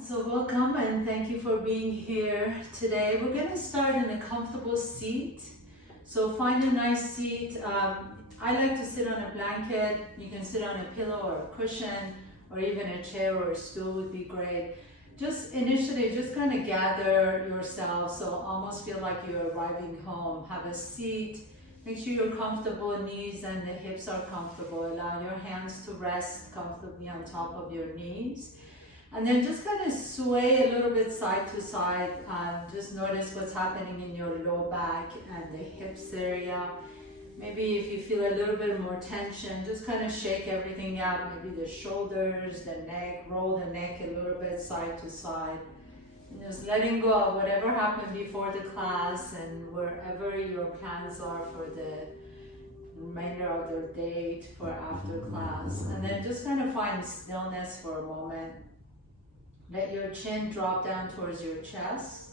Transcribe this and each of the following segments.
So welcome and thank you for being here today. We're going to start in a comfortable seat. So find a nice seat. I like to sit on a blanket. You can sit on a pillow or a cushion or even a chair or a stool would be great. Just initially, just kind of gather yourself, so almost feel like you're arriving home. Have a seat. Make sure you're comfortable, knees and the hips are comfortable. Allow your hands to rest comfortably on top of your knees. And then just kind of sway a little bit side to side. Just notice what's happening in your low back and the hips area. Maybe if you feel a little bit more tension, just kind of shake everything out. Maybe the shoulders, the neck, roll the neck a little bit side to side. And just letting go of whatever happened before the class and wherever your plans are for the remainder of the day for after class. And then just kind of find stillness for a moment. Let your chin drop down towards your chest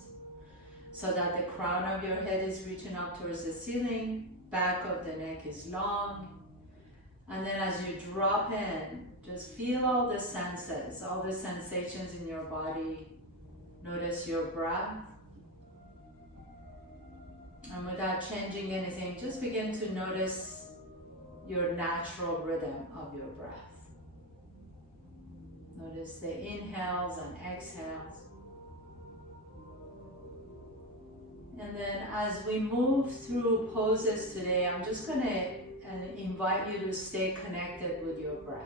so that the crown of your head is reaching up towards the ceiling. Back of the neck is long. And then as you drop in, just feel all the senses, all the sensations in your body. Notice your breath. And without changing anything, just begin to notice your natural rhythm of your breath. Notice the inhales and exhales. And then as we move through poses today, I'm just going to invite you to stay connected with your breath.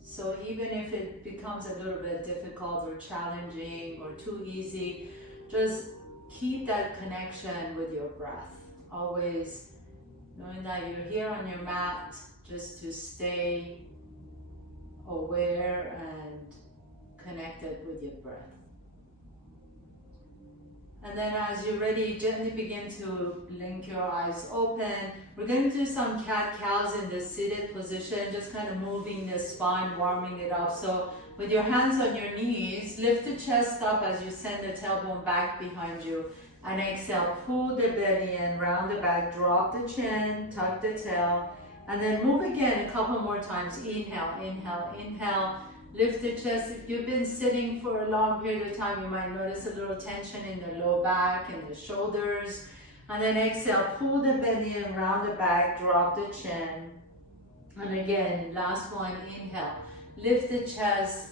So even if it becomes a little bit difficult or challenging or too easy, just keep that connection with your breath. Always knowing that you're here on your mat, just to stay aware and connected with your breath. And then as you're ready, gently begin to blink your eyes open. We're going to do some cat-cows in the seated position, just kind of moving the spine, warming it up. So with your hands on your knees, lift the chest up as you send the tailbone back behind you. And exhale, pull the belly in, round the back, drop the chin, tuck the tail. And then move again a couple more times. Inhale, inhale, inhale. Lift the chest. If you've been sitting for a long period of time, you might notice a little tension in the low back and the shoulders. And then exhale, pull the belly in, round the back, drop the chin. And again, last one, inhale. Lift the chest.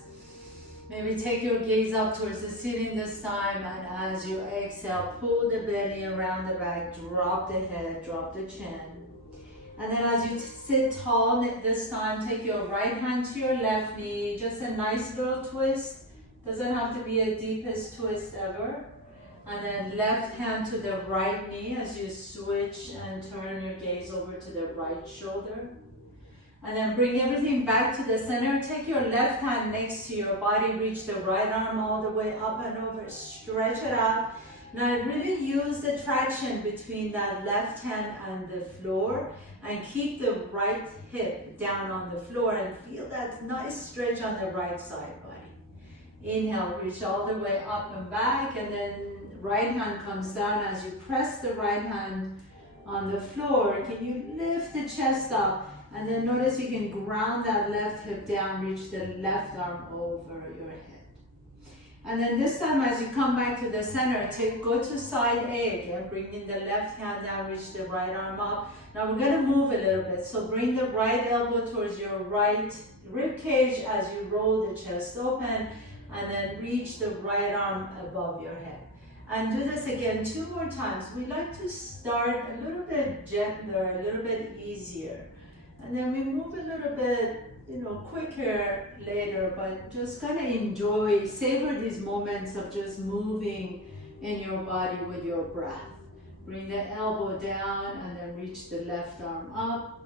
Maybe take your gaze up towards the ceiling this time. And as you exhale, pull the belly around the back, drop the head, drop the chin. And then as you sit tall this time, take your right hand to your left knee, just a nice little twist. Doesn't have to be a deepest twist ever. And then left hand to the right knee as you switch and turn your gaze over to the right shoulder. And then bring everything back to the center. Take your left hand next to your body, reach the right arm all the way up and over, stretch it out. Now really use the traction between that left hand and the floor. And keep the right hip down on the floor and feel that nice stretch on the right side body. Inhale, reach all the way up and back, and then right hand comes down. As you press the right hand on the floor, can you lift the chest up? And then notice you can ground that left hip down, reach the left arm over your head. And then this time as you come back to the center, go to side A again, bringing the left hand down, reach the right arm up. Now we're going to move a little bit. So bring the right elbow towards your right rib cage as you roll the chest open, and then reach the right arm above your head. And do this again 2 more times. We like to start a little bit gentler, a little bit easier. And then we move a little bit, quicker later, but just kind of enjoy, savor these moments of just moving in your body with your breath. Bring the elbow down and then reach the left arm up.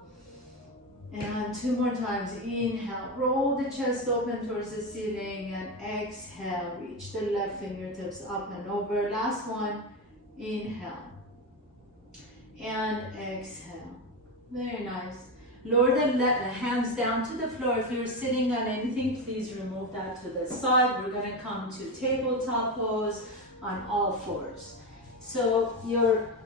And 2 more times. Inhale, roll the chest open towards the ceiling, and exhale, reach the left fingertips up and over. Last one. Inhale and exhale. Very nice. Lower the hands down to the floor. If you're sitting on anything, please remove that to the side. We're going to come to tabletop pose on all fours. So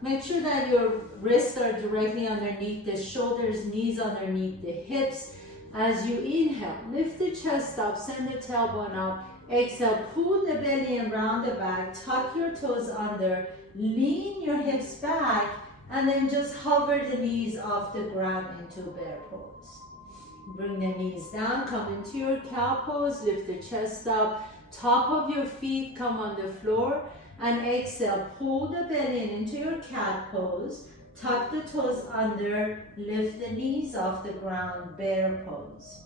make sure that your wrists are directly underneath the shoulders, knees underneath the hips. As you inhale, lift the chest up, send the tailbone up, Exhale, pull the belly and round the back, tuck your toes under, lean your hips back, and then just hover the knees off the ground into bear pose. Bring the knees down, come into your cow pose, lift the chest up, top of your feet come on the floor, and exhale, pull the belly in into your cat pose, tuck the toes under, lift the knees off the ground, bear pose.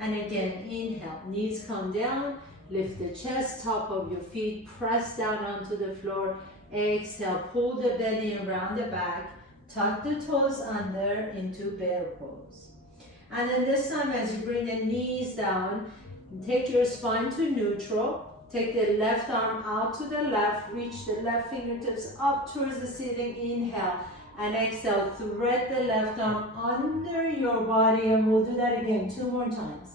And again, inhale, knees come down, lift the chest, top of your feet, press down onto the floor. Exhale, pull the belly around the back, tuck the toes under into bear pose. And then this time as you bring the knees down, take your spine to neutral. Take the left arm out to the left, reach the left fingertips up towards the ceiling, inhale. And exhale, thread the left arm under your body, and we'll do that again 2 more times.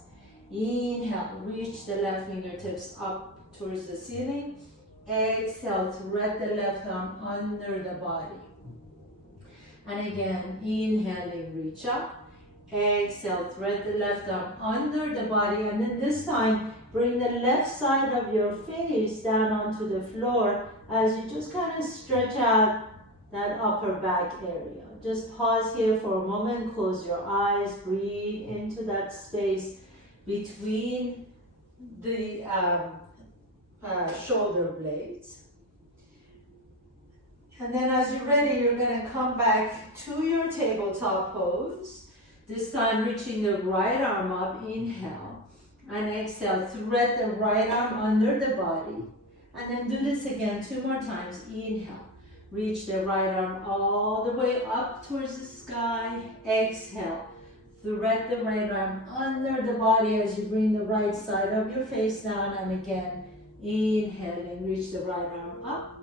Inhale, reach the left fingertips up towards the ceiling. Exhale, thread the left arm under the body. And again, inhaling, reach up. Exhale, thread the left arm under the body, and then this time, bring the left side of your face down onto the floor as you just kind of stretch out that upper back area. Just pause here for a moment, close your eyes, breathe into that space between the shoulder blades. And then as you're ready, you're going to come back to your tabletop pose. This time reaching the right arm up, inhale. And exhale, thread the right arm under the body. And then do this again 2 more times. Inhale. Reach the right arm all the way up towards the sky. Exhale. Thread the right arm under the body as you bring the right side of your face down. And again, inhaling, reach the right arm up.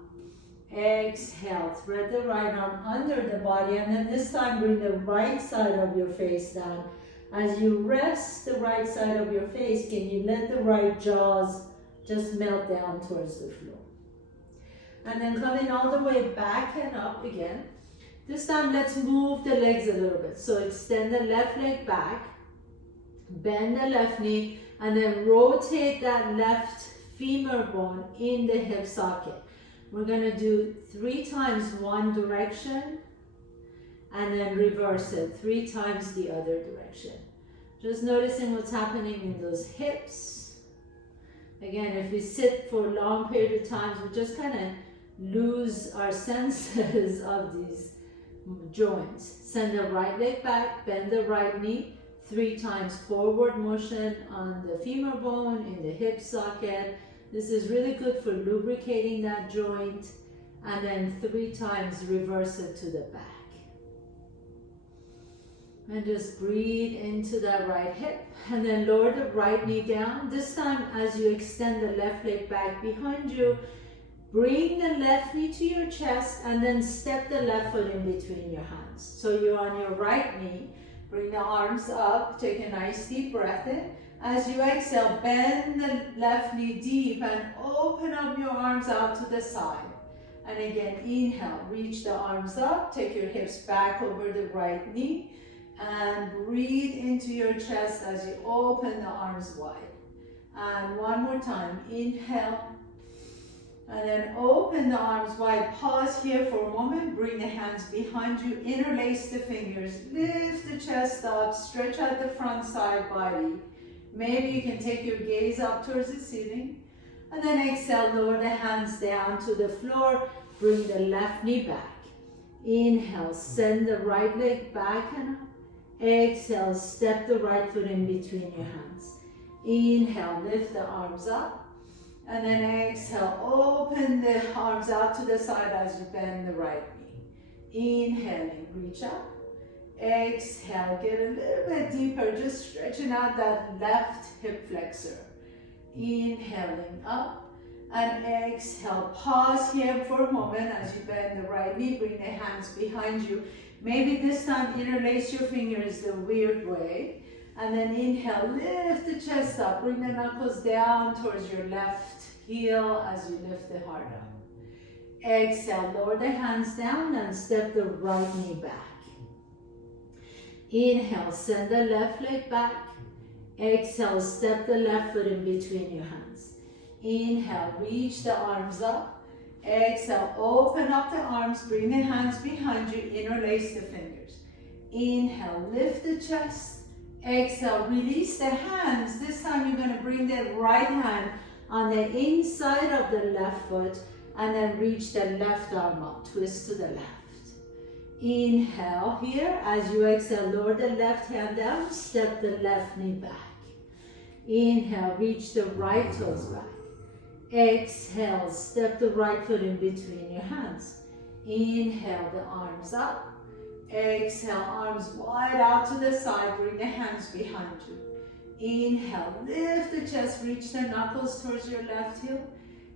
Exhale, thread the right arm under the body. And then this time, bring the right side of your face down. As you rest the right side of your face, can you let the right jaws just melt down towards the floor? And then coming all the way back and up again. This time, let's move the legs a little bit. So extend the left leg back, bend the left knee, and then rotate that left femur bone in the hip socket. We're going to do 3 times one direction, and then reverse it 3 times the other direction. Just noticing what's happening in those hips. Again, if we sit for a long period of time, we just kind of lose our senses of these joints. Send the right leg back, bend the right knee, 3 times forward motion on the femur bone, in the hip socket. This is really good for lubricating that joint. And then 3 times reverse it to the back. And just breathe into that right hip. And then lower the right knee down. This time, as you extend the left leg back behind you, bring the left knee to your chest and then step the left foot in between your hands. So you're on your right knee. Bring the arms up. Take a nice deep breath in. As you exhale, bend the left knee deep and open up your arms out to the side. And again, inhale, reach the arms up, take your hips back over the right knee, and breathe into your chest as you open the arms wide. And one more time, inhale, and then open the arms wide. Pause here for a moment, bring the hands behind you, interlace the fingers, lift the chest up, stretch out the front side body. Maybe you can take your gaze up towards the ceiling. And then exhale, lower the hands down to the floor. Bring the left knee back. Inhale, send the right leg back and up. Exhale, step the right foot in between your hands. Inhale, lift the arms up. And then exhale, open the arms out to the side as you bend the right knee. Inhaling, reach up. Exhale, get a little bit deeper, just stretching out that left hip flexor. Inhaling up and exhale. Pause here for a moment as you bend the right knee, bring the hands behind you. Maybe this time interlace your fingers the weird way. And then inhale, lift the chest up, bring the knuckles down towards your left heel as you lift the heart up. Exhale, lower the hands down and step the right knee back. Inhale, send the left leg back. Exhale, step the left foot in between your hands. Inhale, reach the arms up. Exhale, open up the arms, bring the hands behind you, interlace the fingers. Inhale, lift the chest. Exhale, release the hands. This time you're going to bring the right hand on the inside of the left foot and then reach the left arm up, twist to the left. Inhale here, as you exhale, lower the left hand down, step the left knee back. Inhale, reach the right toes back. Exhale, step the right foot in between your hands. Inhale, the arms up. Exhale, arms wide out to the side, bring the hands behind you. Inhale, lift the chest, reach the knuckles towards your left heel.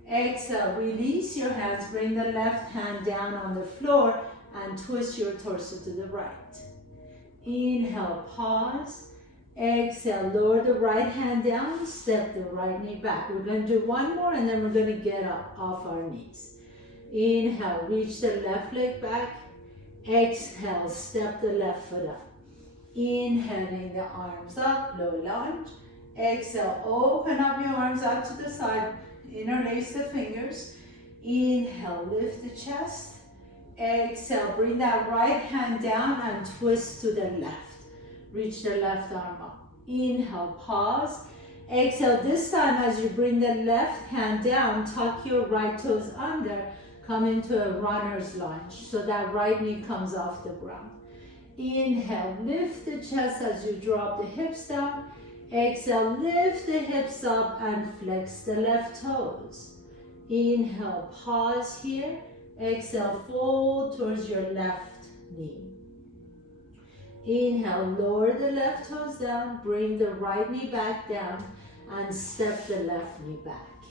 Exhale, release your hands, bring the left hand down on the floor and twist your torso to the right. Inhale, pause. Exhale, lower the right hand down, step the right knee back. We're going to do one more and then we're going to get up off our knees. Inhale, reach the left leg back. Exhale, step the left foot up. Inhaling the arms up, low lunge. Exhale, open up your arms out to the side, interlace the fingers. Inhale, lift the chest. Exhale, bring that right hand down and twist to the left. Reach the left arm up. Inhale, pause. Exhale, this time as you bring the left hand down, tuck your right toes under, come into a runner's lunge so that right knee comes off the ground. Inhale, lift the chest as you drop the hips down. Exhale, lift the hips up and flex the left toes. Inhale, pause here. Exhale, fold towards your left knee. Inhale, lower the left toes down, bring the right knee back down and step the left knee back.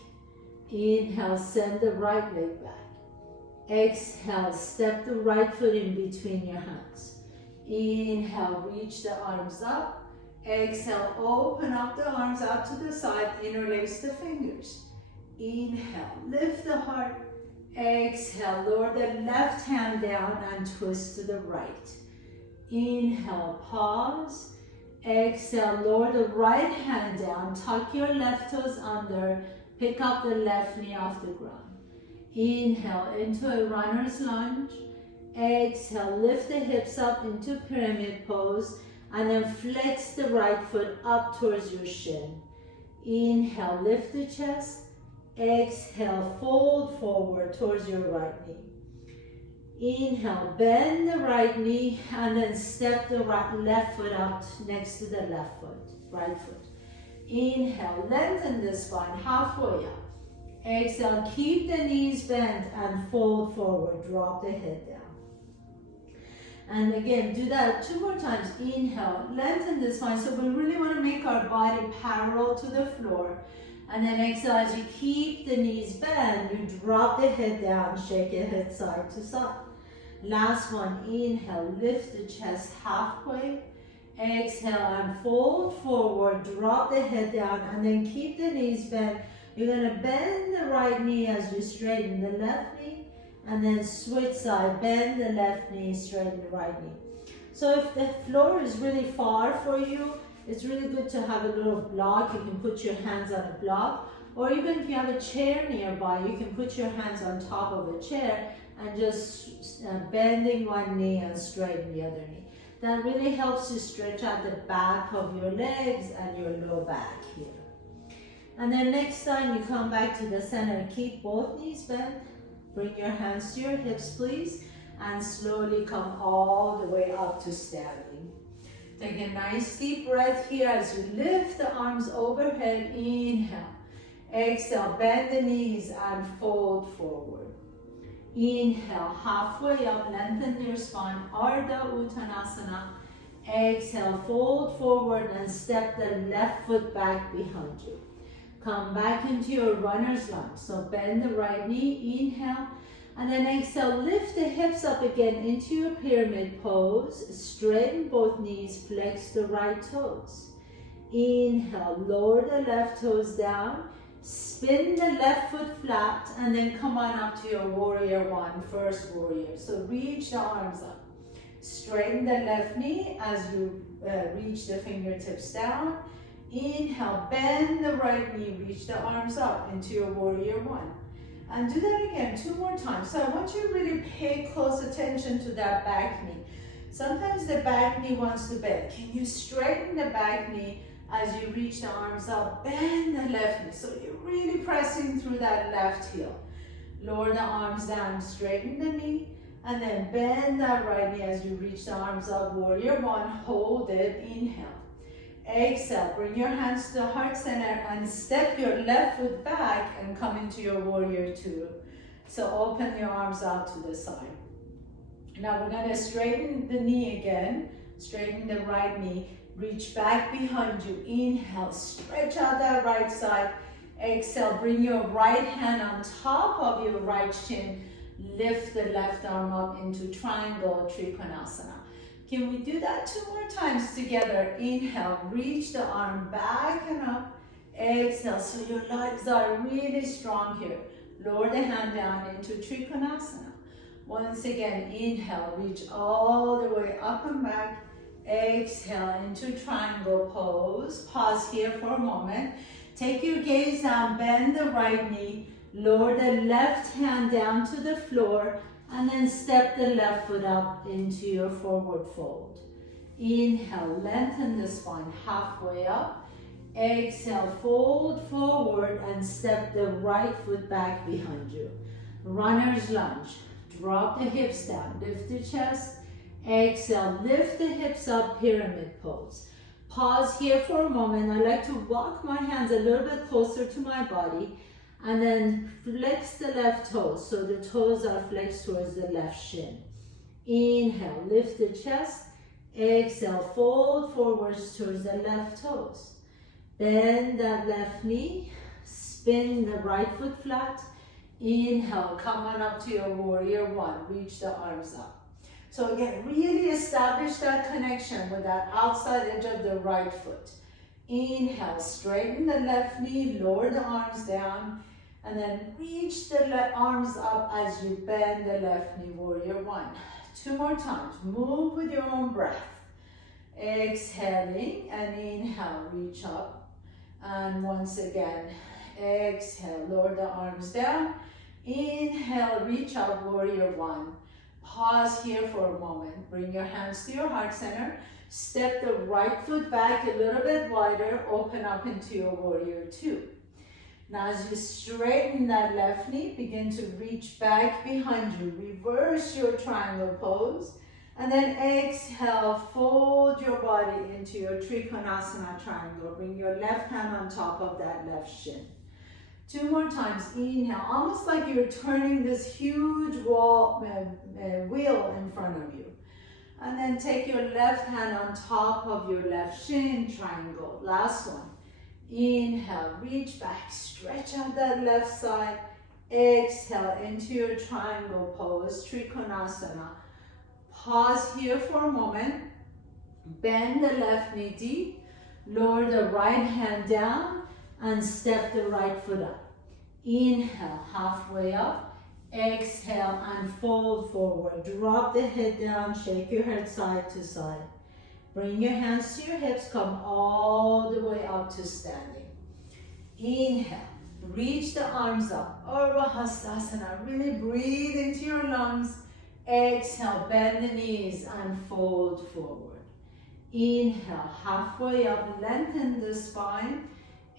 Inhale, send the right leg back. Exhale, step the right foot in between your hands. Inhale, reach the arms up. Exhale, open up the arms out to the side, interlace the fingers. Inhale, lift the heart. Exhale, lower the left hand down and twist to the right. Inhale, pause. Exhale, lower the right hand down, tuck your left toes under, pick up the left knee off the ground. Inhale into a runner's lunge. Exhale, lift the hips up into pyramid pose and then flex the right foot up towards your shin. Inhale, lift the chest. Exhale, fold forward towards your right knee. Inhale, bend the right knee and then step the left foot up next to the left foot, right foot. Inhale, lengthen the spine halfway up. Exhale, keep the knees bent and fold forward, drop the head down. And again, do that 2 more times. Inhale, lengthen the spine. So we really want to make our body parallel to the floor. And then exhale, as you keep the knees bent, you drop the head down, shake your head side to side. Last one, inhale, lift the chest halfway. Exhale and fold forward, drop the head down, and then keep the knees bent. You're going to bend the right knee as you straighten the left knee, and then switch side, bend the left knee, straighten the right knee. So if the floor is really far for you, it's really good to have a little block. You can put your hands on a block, or even if you have a chair nearby, you can put your hands on top of a chair and just bending one knee and straighten the other knee. That really helps you stretch out the back of your legs and your low back here. And then next time you come back to the center, keep both knees bent. Bring your hands to your hips, please, and slowly come all the way up to standing. Take a nice deep breath here as you lift the arms overhead. Inhale. Exhale, bend the knees and fold forward. Inhale, halfway up, lengthen your spine, Ardha Uttanasana. Exhale, fold forward and step the left foot back behind you. Come back into your runner's lunge. So bend the right knee, inhale, and then exhale, lift the hips up again into your pyramid pose. Straighten both knees, flex the right toes. Inhale, lower the left toes down. Spin the left foot flat and then come on up to your warrior one, first warrior. So reach the arms up. Straighten the left knee as you reach the fingertips down. Inhale, bend the right knee, reach the arms up into your warrior one. And do that again 2 more times. So I want you to really pay close attention to that back knee. Sometimes the back knee wants to bend. Can you straighten the back knee as you reach the arms up? Bend the left knee. So you're really pressing through that left heel. Lower the arms down, straighten the knee, and then bend that right knee as you reach the arms up. Warrior one, hold it, inhale. Exhale, bring your hands to the heart center and step your left foot back and come into your warrior two. So open your arms out to the side. Now we're gonna straighten the knee again. Straighten the right knee. Reach back behind you. Inhale, stretch out that right side. Exhale, bring your right hand on top of your right shin. Lift the left arm up into triangle, Trikonasana. Can we do that 2 more times together? Inhale, reach the arm back and up. Exhale, so your legs are really strong here. Lower the hand down into Trikonasana. Once again, inhale, reach all the way up and back. Exhale into triangle pose. Pause here for a moment. Take your gaze down, bend the right knee. Lower the left hand down to the floor. And then step the left foot up into your forward fold. Inhale, lengthen the spine halfway up. Exhale, fold forward and step the right foot back behind you. Runner's lunge. Drop the hips down, lift the chest. Exhale, lift the hips up, pyramid pose. Pause here for a moment. I like to walk my hands a little bit closer to my body. And then flex the left toes, so the toes are flexed towards the left shin. Inhale, lift the chest. Exhale, fold forwards towards the left toes. Bend that left knee. Spin the right foot flat. Inhale, come on up to your warrior one. Reach the arms up. So again, really establish that connection with that outside edge of the right foot. Inhale, straighten the left knee, lower the arms down. And then reach the arms up as you bend the left knee, warrior one. 2 more times. Move with your own breath. Exhaling and inhale, reach up. And once again, exhale, lower the arms down. Inhale, reach up, warrior one. Pause here for a moment. Bring your hands to your heart center. Step the right foot back a little bit wider. Open up into your warrior two. Now as you straighten that left knee, begin to reach back behind you. Reverse your triangle pose. And then exhale, fold your body into your Trikonasana triangle. Bring your left hand on top of that left shin. 2 more times, inhale, almost like you're turning this huge wheel in front of you. And then take your left hand on top of your left shin, triangle. Last one. Inhale, reach back, stretch out that left side. Exhale into your triangle pose, Trikonasana. Pause here for a moment. Bend the left knee deep. Lower the right hand down and step the right foot up. Inhale, halfway up. Exhale and fold forward. Drop the head down, shake your head side to side. Bring your hands to your hips, come all the way up to standing. Inhale, reach the arms up, Urdhva Hastasana. Really breathe into your lungs. Exhale, bend the knees and fold forward. Inhale, halfway up, lengthen the spine.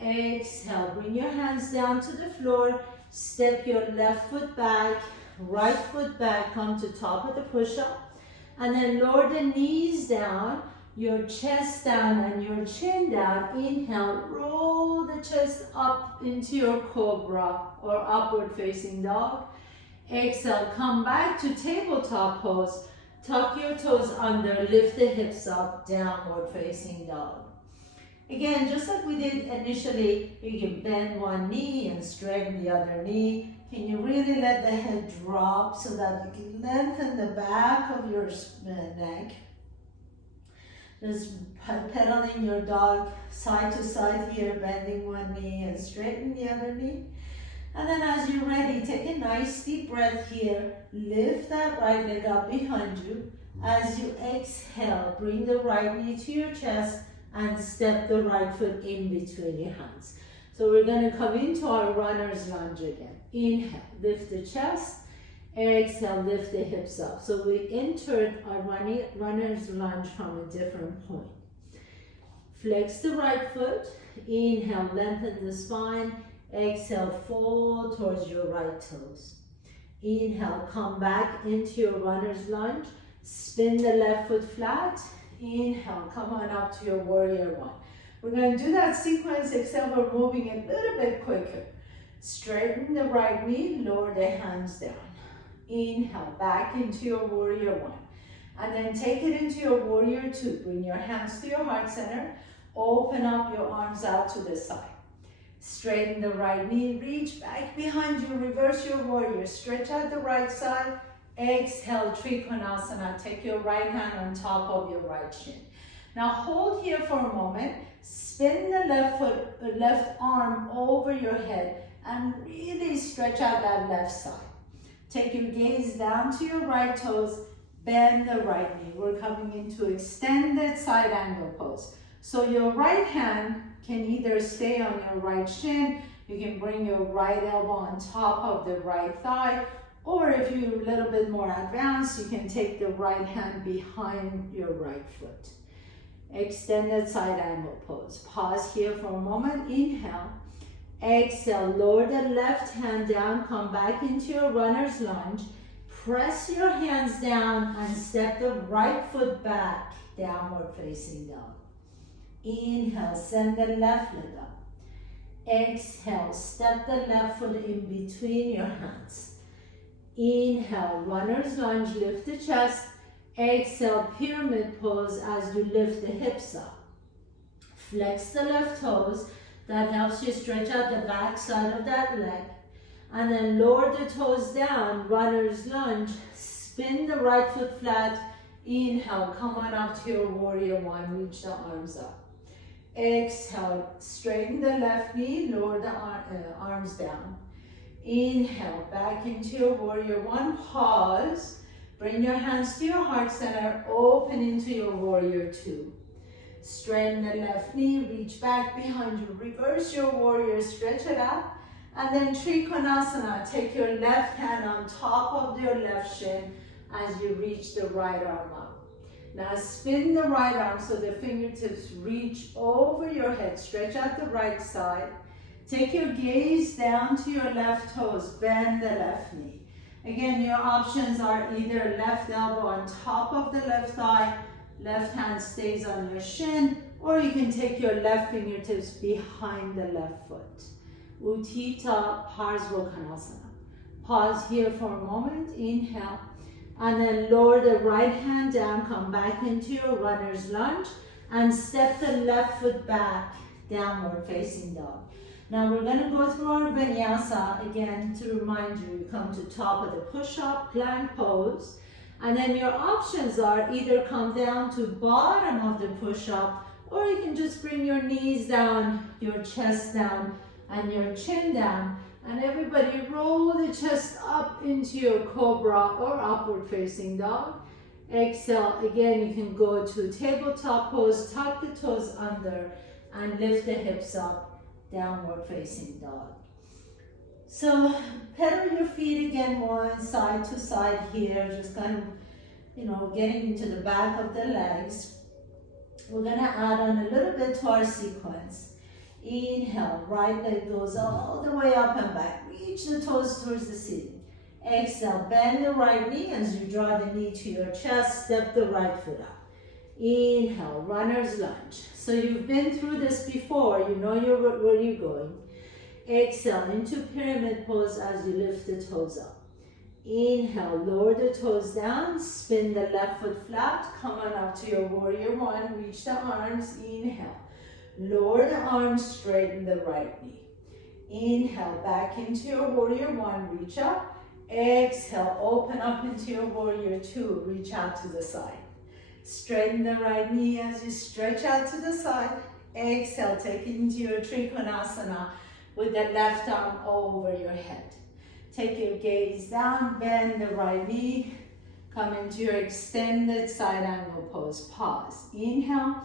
Exhale, bring your hands down to the floor. Step your left foot back, right foot back, come to top of the push-up. And then lower the knees down. Your chest down and your chin down. Inhale, roll the chest up into your cobra or upward facing dog. Exhale, come back to tabletop pose. Tuck your toes under, lift the hips up, downward facing dog. Again, just like we did initially, you can bend one knee and straighten the other knee. Can you really let the head drop so that you can lengthen the back of your neck? Just pedaling your dog side to side here, bending one knee and straighten the other knee. And then as you're ready, take a nice deep breath here. Lift that right leg up behind you. As you exhale, bring the right knee to your chest and step the right foot in between your hands. So we're going to come into our runner's lunge again. Inhale, lift the chest. Exhale, lift the hips up. So we entered our runner's lunge from a different point. Flex the right foot. Inhale, lengthen the spine. Exhale, fold towards your right toes. Inhale, come back into your runner's lunge. Spin the left foot flat. Inhale, come on up to your warrior one. We're going to do that sequence except we're moving a little bit quicker. Straighten the right knee, lower the hands down. Inhale, back into your warrior one. And then take it into your warrior two. Bring your hands to your heart center. Open up your arms out to the side. Straighten the right knee, reach back behind you, reverse your warrior. Stretch out the right side. Exhale, Trikonasana. Take your right hand on top of your right shin. Now hold here for a moment. Spin the left arm over your head and really stretch out that left side. Take your gaze down to your right toes, bend the right knee. We're coming into extended side angle pose. So your right hand can either stay on your right shin, you can bring your right elbow on top of the right thigh, or if you're a little bit more advanced, you can take the right hand behind your right foot. Extended side angle pose. Pause here for a moment, inhale. Exhale, lower the left hand down, come back into your runner's lunge. Press your hands down and step the right foot back, downward facing dog. Inhale, send the left leg up. Exhale, step the left foot in between your hands. Inhale, runner's lunge, lift the chest. Exhale, pyramid pose as you lift the hips up. Flex the left toes. That helps you stretch out the back side of that leg. And then lower the toes down, runner's lunge. Spin the right foot flat. Inhale, come on up to your warrior one, reach the arms up. Exhale, straighten the left knee, lower the arms down. Inhale, back into your warrior one, pause. Bring your hands to your heart center, open into your warrior two. Straighten the left knee, reach back behind you, reverse your warrior, stretch it out. And then Trikonasana, take your left hand on top of your left shin as you reach the right arm up. Now spin the right arm so the fingertips reach over your head, stretch out the right side. Take your gaze down to your left toes, bend the left knee. Again, your options are either left elbow on top of the left thigh, left hand stays on your shin, or you can take your left fingertips behind the left foot. Utthita Parsvottanasana. Pause here for a moment, inhale, and then lower the right hand down, come back into your runner's lunge, and step the left foot back, downward facing dog. Now we're going to go through our vinyasa again to remind you. You come to top of the push-up, plank pose, and then your options are either come down to bottom of the push-up, or you can just bring your knees down, your chest down, and your chin down. And everybody roll the chest up into your cobra or upward facing dog. Exhale, again you can go to tabletop pose, tuck the toes under, and lift the hips up. Downward facing dog. So pedal your feet again, one side to side here, just kind of, getting into the back of the legs. We're gonna add on a little bit to our sequence. Inhale, right leg goes all the way up and back. Reach the toes towards the ceiling. Exhale, bend the right knee as you draw the knee to your chest, step the right foot up. Inhale, runner's lunge. So you've been through this before, you know where you're going. Exhale into pyramid pose as you lift the toes up. Inhale, lower the toes down, spin the left foot flat, come on up to your warrior one, reach the arms, inhale. Lower the arms, straighten the right knee. Inhale, back into your warrior one, reach up. Exhale, open up into your warrior two, reach out to the side. Straighten the right knee as you stretch out to the side. Exhale, take it into your Trikonasana with the left arm over your head. Take your gaze down, bend the right knee, come into your extended side angle pose. Pause. Inhale,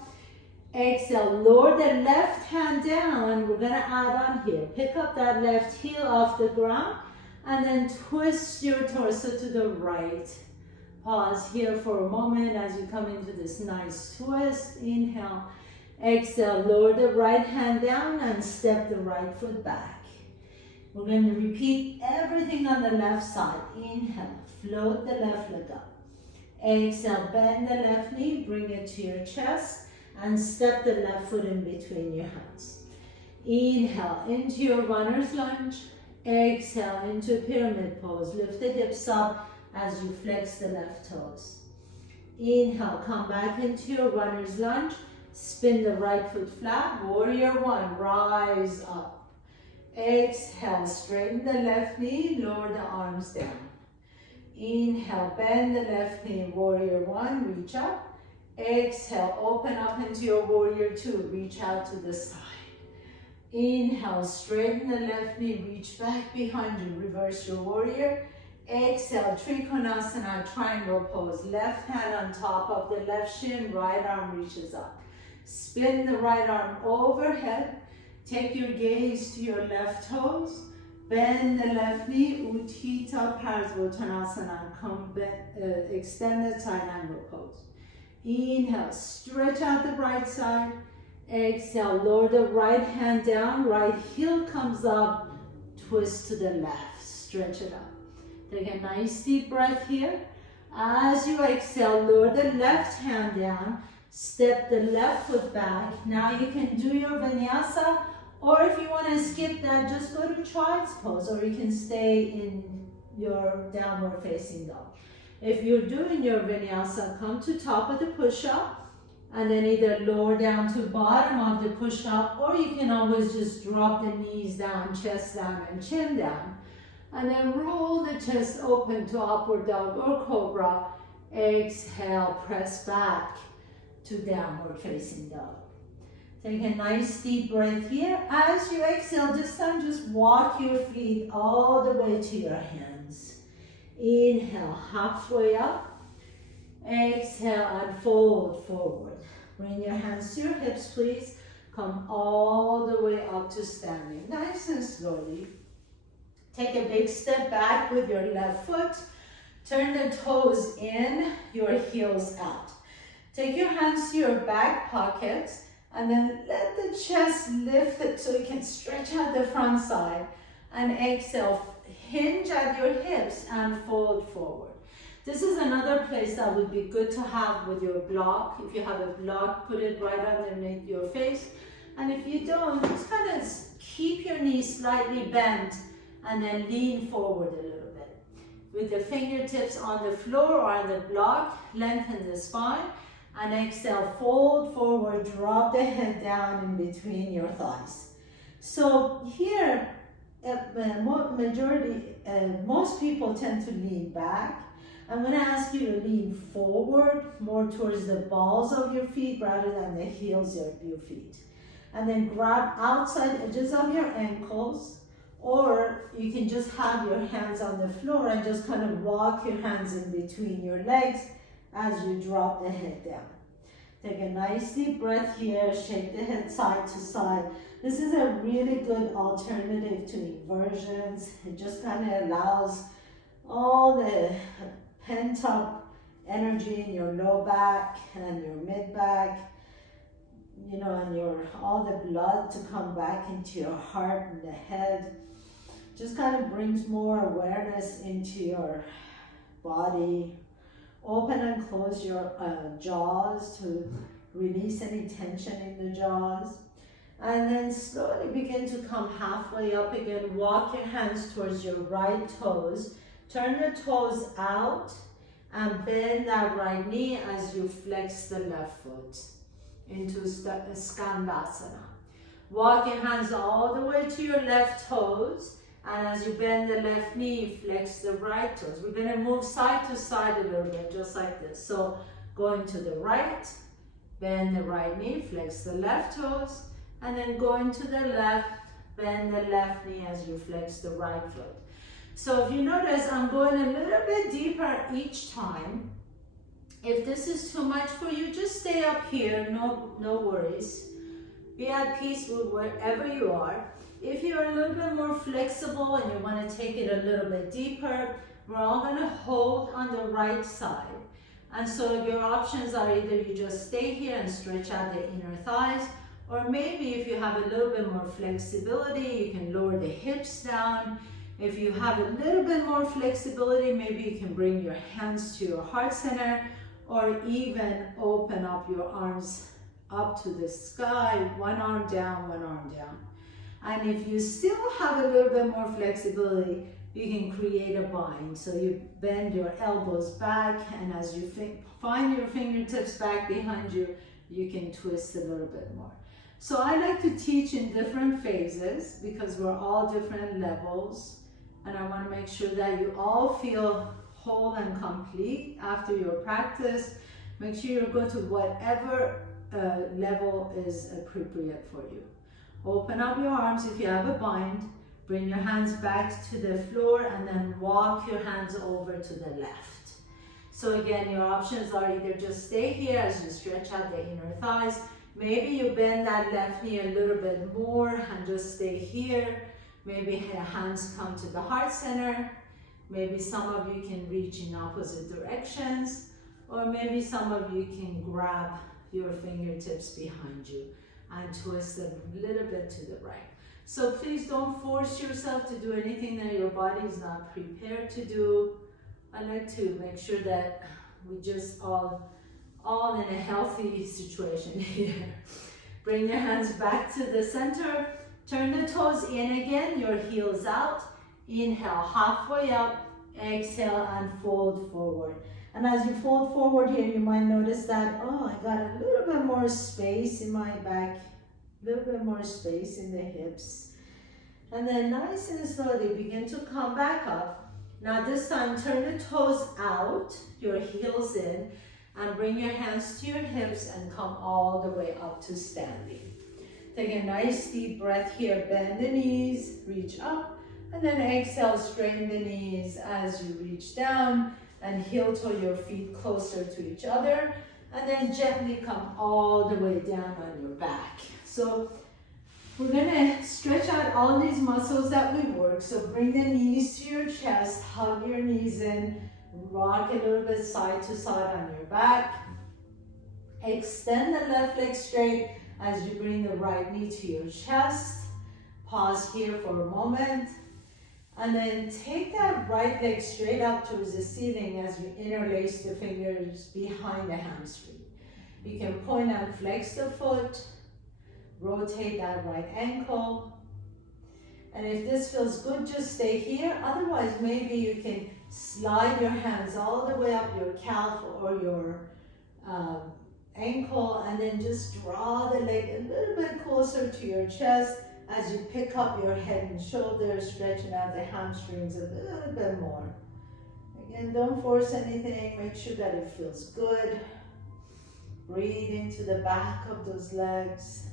Exhale, lower the left hand down. We're gonna add on here. Pick up that left heel off the ground and then twist your torso to the right. Pause here for a moment as you come into this nice twist. Inhale. Exhale, lower the right hand down and step the right foot back. We're going to repeat everything on the left side. Inhale, float the left leg up. Exhale, bend the left knee, bring it to your chest, and step the left foot in between your hands. Inhale into your runner's lunge. Exhale into pyramid pose. Lift the hips up as you flex the left toes. Inhale, come back into your runner's lunge. Spin the right foot flat. Warrior one, rise up. Exhale, straighten the left knee, lower the arms down. Inhale, bend the left knee, warrior one, reach up. Exhale, open up into your warrior two, reach out to the side. Inhale, straighten the left knee, reach back behind you, reverse your warrior. Exhale, Trikonasana, triangle pose. Left hand on top of the left shin, right arm reaches up. Spin the right arm overhead. Take your gaze to your left toes. Bend the left knee, Utthita Parsvottanasana. Come extended side angle pose. Inhale, stretch out the right side. Exhale, lower the right hand down. Right heel comes up. Twist to the left. Stretch it up. Take a nice deep breath here. As you exhale, lower the left hand down. Step the left foot back. Now you can do your vinyasa, or if you want to skip that, just go to child's pose, or you can stay in your downward facing dog. If you're doing your vinyasa, come to top of the push-up, and then either lower down to bottom of the push-up, or you can always just drop the knees down, chest down, and chin down. And then roll the chest open to upward dog or cobra. Exhale, press back to downward facing dog. Take a nice deep breath here. As you exhale, this time just walk your feet all the way to your hands. Inhale, halfway up. Exhale and fold forward. Bring your hands to your hips, please. Come all the way up to standing. Nice and slowly. Take a big step back with your left foot. Turn the toes in, your heels out. Take your hands to your back pockets and then let the chest lift it so you can stretch out the front side. And exhale, hinge at your hips and fold forward. This is another place that would be good to have with your block. If you have a block, put it right underneath your face. And if you don't, just kind of keep your knees slightly bent and then lean forward a little bit. With the fingertips on the floor or on the block, lengthen the spine. And exhale, fold forward, drop the head down in between your thighs. So here, most people tend to lean back. I'm going to ask you to lean forward, more towards the balls of your feet rather than the heels of your feet. And then grab outside edges of your ankles, or you can just have your hands on the floor and just kind of walk your hands in between your legs as you drop the head down. Take a nice deep breath here, shake the head side to side. This is a really good alternative to inversions. It just kind of allows all the pent up energy in your low back and your mid back, and all the blood to come back into your heart and the head. Just kind of brings more awareness into your body. Open and close your jaws to release any tension in the jaws. And then slowly begin to come halfway up again. Walk your hands towards your right toes. Turn the toes out and bend that right knee as you flex the left foot into Skandasana. Walk your hands all the way to your left toes. And as you bend the left knee, flex the right toes. We're going to move side to side a little bit, just like this. So going to the right, bend the right knee, flex the left toes, and then going to the left, bend the left knee as you flex the right foot. So if you notice, I'm going a little bit deeper each time. If this is too much for you, just stay up here, no worries. Be at peace with wherever you are. If you're a little bit more flexible and you want to take it a little bit deeper, we're all going to hold on the right side. And so your options are either you just stay here and stretch out the inner thighs, or maybe if you have a little bit more flexibility, you can lower the hips down. If you have a little bit more flexibility, maybe you can bring your hands to your heart center, or even open up your arms up to the sky, one arm down, one arm down. And if you still have a little bit more flexibility, you can create a bind. So you bend your elbows back, and as you find your fingertips back behind you, you can twist a little bit more. So I like to teach in different phases because we're all different levels, and I want to make sure that you all feel whole and complete after your practice. Make sure you go to whatever level is appropriate for you. Open up your arms if you have a bind. Bring your hands back to the floor and then walk your hands over to the left. So again, your options are either just stay here as you stretch out the inner thighs. Maybe you bend that left knee a little bit more and just stay here. Maybe the hands come to the heart center. Maybe some of you can reach in opposite directions. Or maybe some of you can grab your fingertips behind you and twist them a little bit to the right. So please don't force yourself to do anything that your body is not prepared to do. I like to make sure that we just all in a healthy situation here. Bring your hands back to the center. Turn the toes in again, your heels out. Inhale, halfway up. Exhale and fold forward. And as you fold forward here, you might notice that, oh, I got a little bit more space in my back, a little bit more space in the hips. And then nice and slowly begin to come back up. Now this time, turn the toes out, your heels in, and bring your hands to your hips and come all the way up to standing. Take a nice deep breath here, bend the knees, reach up, and then exhale, straighten the knees as you reach down and heel toe your feet closer to each other, and then gently come all the way down on your back. So we're gonna stretch out all these muscles that we work. So bring the knees to your chest, hug your knees in, rock a little bit side to side on your back. Extend the left leg straight as you bring the right knee to your chest. Pause here for a moment. And then take that right leg straight up towards the ceiling as you interlace the fingers behind the hamstring. You can point and flex the foot, rotate that right ankle. And if this feels good, just stay here. Otherwise, maybe you can slide your hands all the way up your calf or your ankle, and then just draw the leg a little bit closer to your chest as you pick up your head and shoulders, stretching out the hamstrings a little bit more. Again, don't force anything. Make sure that it feels good. Breathe into the back of those legs.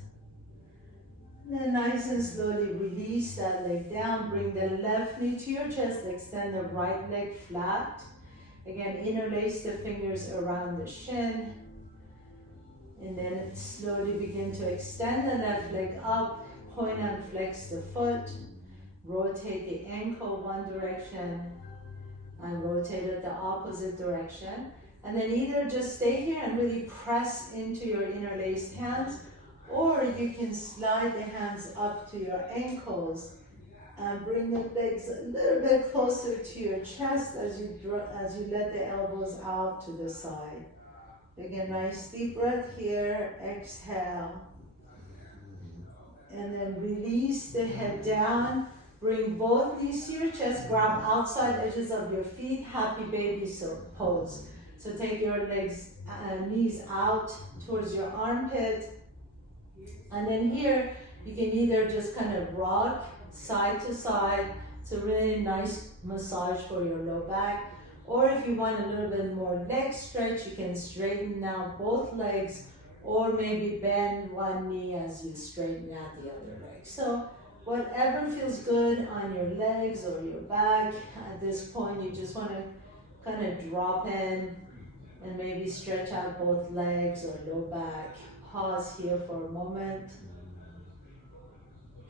And then nice and slowly release that leg down. Bring the left knee to your chest. Extend the right leg flat. Again, interlace the fingers around the shin. And then slowly begin to extend the left leg up. Point and flex the foot, rotate the ankle one direction, and rotate it the opposite direction. And then either just stay here and really press into your interlaced hands, or you can slide the hands up to your ankles and bring the legs a little bit closer to your chest as you let the elbows out to the side. Again, nice deep breath here, exhale. And then release the head down. Bring both knees to your chest. Grab outside edges of your feet. Happy baby pose. So take your knees out towards your armpit. And then here, you can either just kind of rock side to side. It's a really nice massage for your low back. Or if you want a little bit more leg stretch, you can straighten out both legs, or maybe bend one knee as you straighten out the other leg. So whatever feels good on your legs or your back, at this point you just want to kind of drop in And maybe stretch out both legs or low back. Pause here for a moment.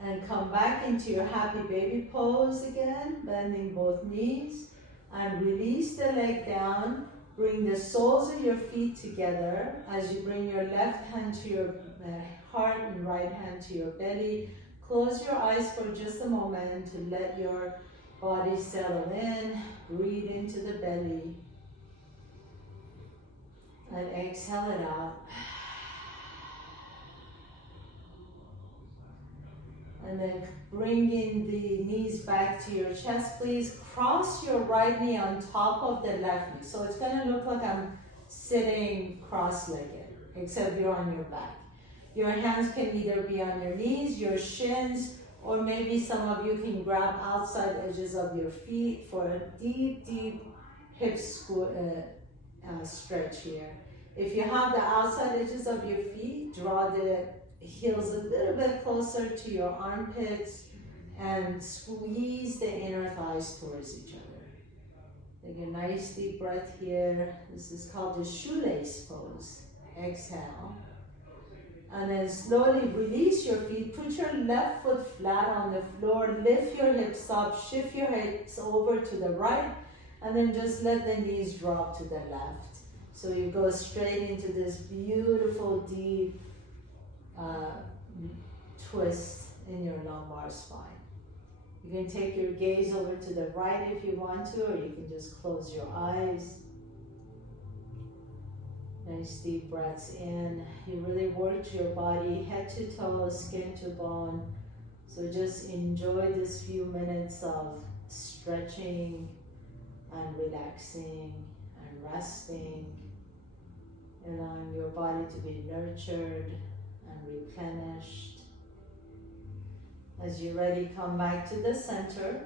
And come back into your happy baby pose again, bending both knees. And release the leg down. Bring the soles of your feet together as you bring your left hand to your heart and right hand to your belly. Close your eyes for just a moment to let your body settle in. Breathe into the belly. And exhale it out. And then bringing the knees back to your chest, please. Cross your right knee on top of the left knee. So it's going to look like I'm sitting cross-legged, except you're on your back. Your hands can either be on your knees, your shins, or maybe some of you can grab outside edges of your feet for a deep, deep hip stretch here. If you have the outside edges of your feet, draw the heels a little bit closer to your armpits and squeeze the inner thighs towards each other. Take a nice deep breath here. This is called the shoelace pose. Exhale. And then slowly release your feet. Put your left foot flat on the floor. Lift your hips up. Shift your hips over to the right. And then just let the knees drop to the left. So you go straight into this beautiful deep twist in your lumbar spine. You can take your gaze over to the right if you want to, or you can just close your eyes. Nice deep breaths in. You really worked your body head to toe, skin to bone. So just enjoy this few minutes of stretching and relaxing and resting, allowing your body to be nurtured and replenished. As you're ready, come back to the center.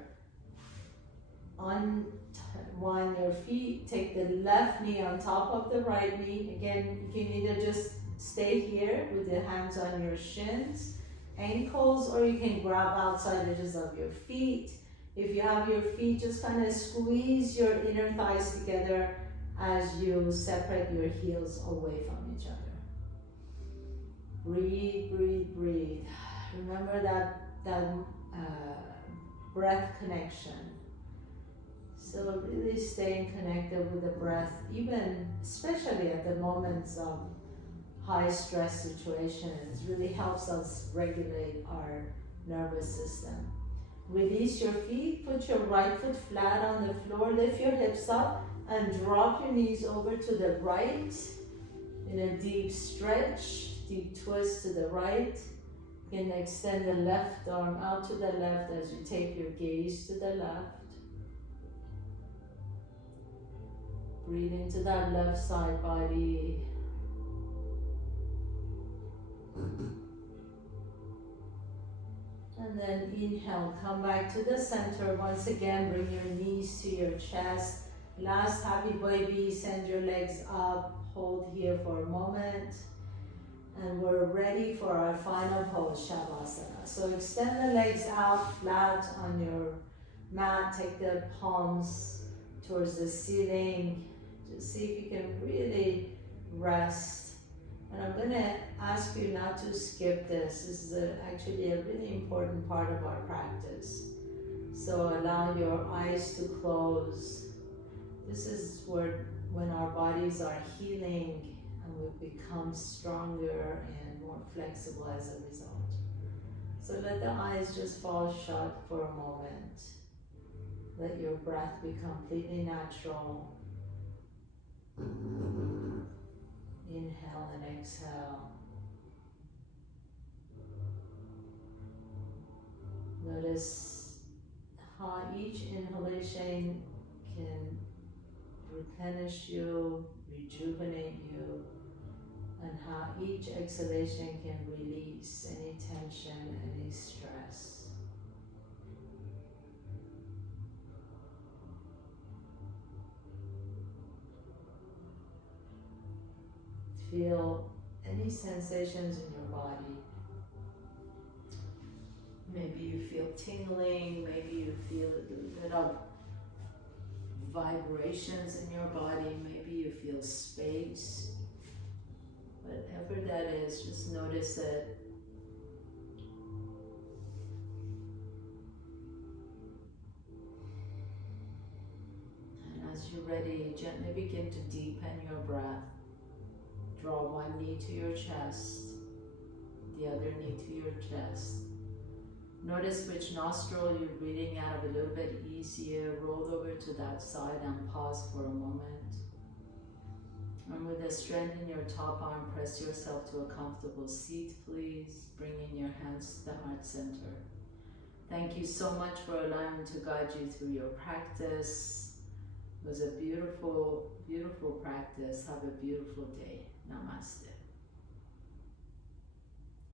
Unwind your feet. Take the left knee on top of the right knee. Again, you can either just stay here with the hands on your shins, ankles, or you can grab outside edges of your feet. If you have your feet, just kind of squeeze your inner thighs together as you separate your heels away from each other. Breathe, breathe, breathe. Remember that breath connection. So really staying connected with the breath, even especially at the moments of high stress situations, really helps us regulate our nervous system. Release your feet, put your right foot flat on the floor, lift your hips up and drop your knees over to the right in a deep stretch, deep twist to the right. You can extend the left arm out to the left as you take your gaze to the left. Breathe into that left side body. And then inhale, come back to the center. Once again, bring your knees to your chest. Last happy baby, send your legs up. Hold here for a moment. And we're ready for our final pose, Savasana. So extend the legs out flat on your mat. Take the palms towards the ceiling. Just see if you can really rest. And I'm going to ask you not to skip this. This is actually a really important part of our practice. So allow your eyes to close. This is when our bodies are healing and we become stronger and more flexible as a result. So let the eyes just fall shut for a moment. Let your breath be completely natural. Inhale and exhale. Notice how each inhalation can replenish you, rejuvenate you, and how each exhalation can release any tension, any stress. Feel any sensations in your body. Maybe you feel tingling, maybe you feel a little bit of vibrations in your body. Maybe you feel space. Whatever that is, just notice it. And as you're ready, gently begin to deepen your breath. Draw one knee to your chest, the other knee to your chest. Notice which nostril you're breathing out of a little bit easier. Roll over to that side and pause for a moment. And with the strength in your top arm, press yourself to a comfortable seat, please. Bringing your hands to the heart center. Thank you so much for allowing me to guide you through your practice. It was a beautiful, beautiful practice. Have a beautiful day. Namaste.